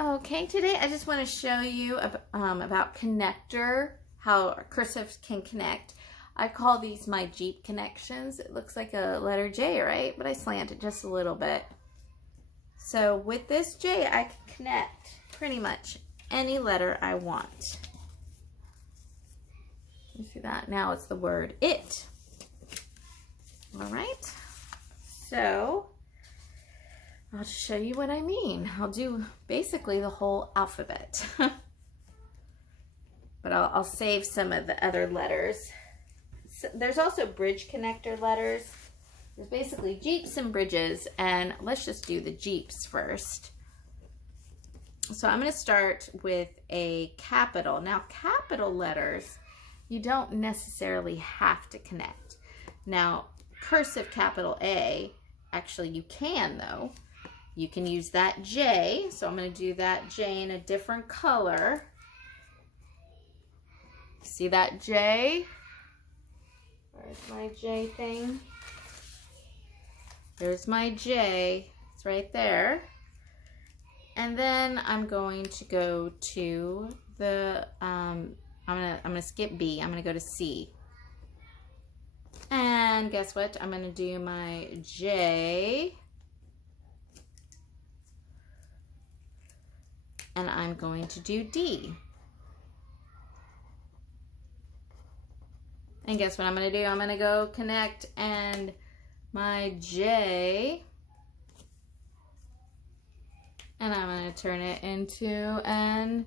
Okay, today I just want to show you about connector, how cursive can connect. I call these my Jeep connections. It looks like a letter J, right? But I slant it just a little bit. So with this J, I can connect pretty much any letter I want. You see that? Now it's the word it. All right. So I'll just show you what I mean. I'll do basically the whole alphabet. But I'll save some of the other letters. So there's also bridge connector letters. There's basically Jeeps and bridges, and let's just do the Jeeps first. So I'm going to start with a capital. Now, capital letters, you don't necessarily have to connect. Now, cursive capital A, actually you can though. You can use that J, so I'm going to do that J in a different color. See that J? Where's my J thing? There's my J. It's right there. And then I'm going to go to the, I'm gonna skip B. I'm gonna go to C. And guess what? I'm gonna do my J. And I'm going to do D. And guess what I'm going to do? I'm going to go connect and my J. And I'm going to turn it into an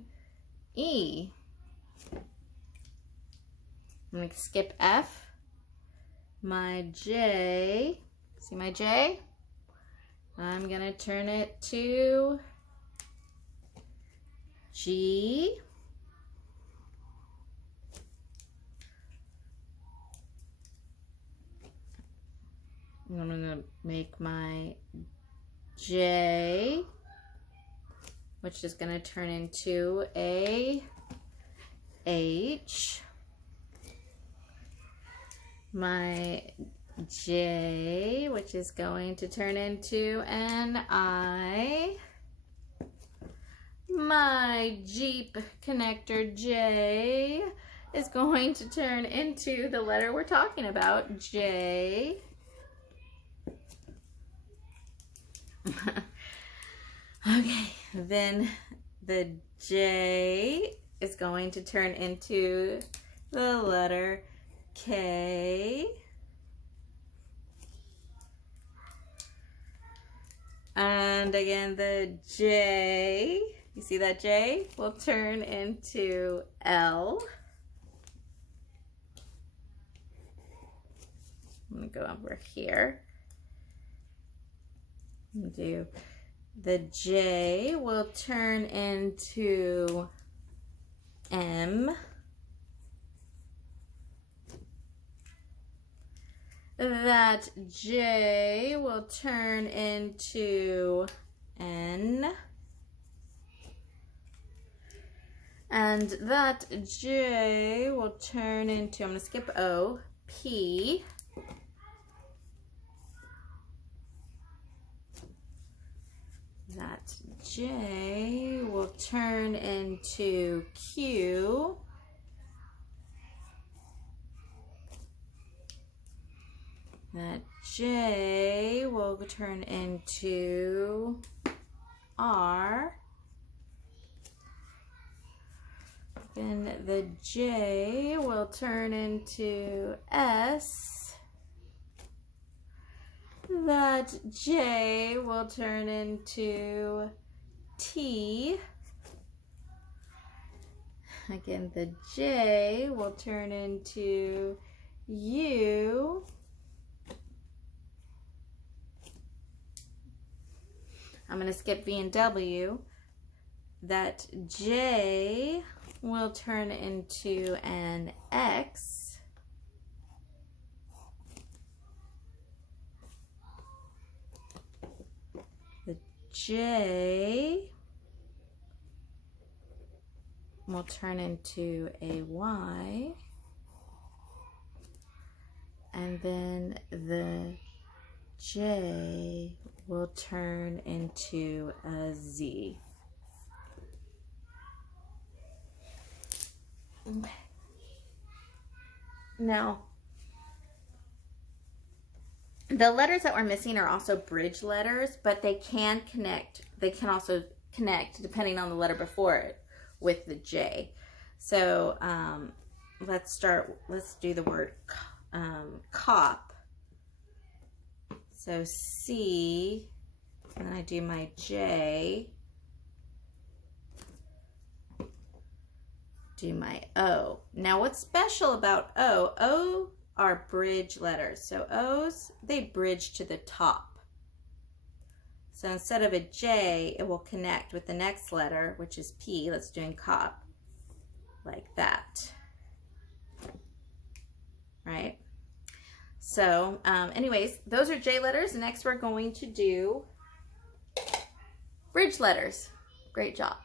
E. I'm going to skip F. My J. See my J? I'm going to turn it to G. I'm going to make my J, which is going to turn into a H. My J, which is going to turn into an I. My Jeep connector J is going to turn into the letter we're talking about, J. Okay, then the J is going to turn into the letter K. And again, the J, you see that J, will turn into L. I'm going to go over here. Do the J will turn into M. That J will turn into N. And that J will turn into, I'm going to skip O, P. That J will turn into Q. That J will turn into R. Then the J will turn into S. That J will turn into T. Again, the J will turn into U. I'm going to skip V and W. That J will turn into an X. The J will turn into a Y. And then the J will turn into a Z. Now, the letters that we're missing are also bridge letters, but they can connect. They can also connect, depending on the letter before it, with the J. So let's do the word cop. So C, and then I do my J, do my O. Now what's special about O are bridge letters. So O's, they bridge to the top. So instead of a J, it will connect with the next letter, which is P. Let's do in cop, like that, right? So anyways, those are J letters. Next we're going to do bridge letters. Great job.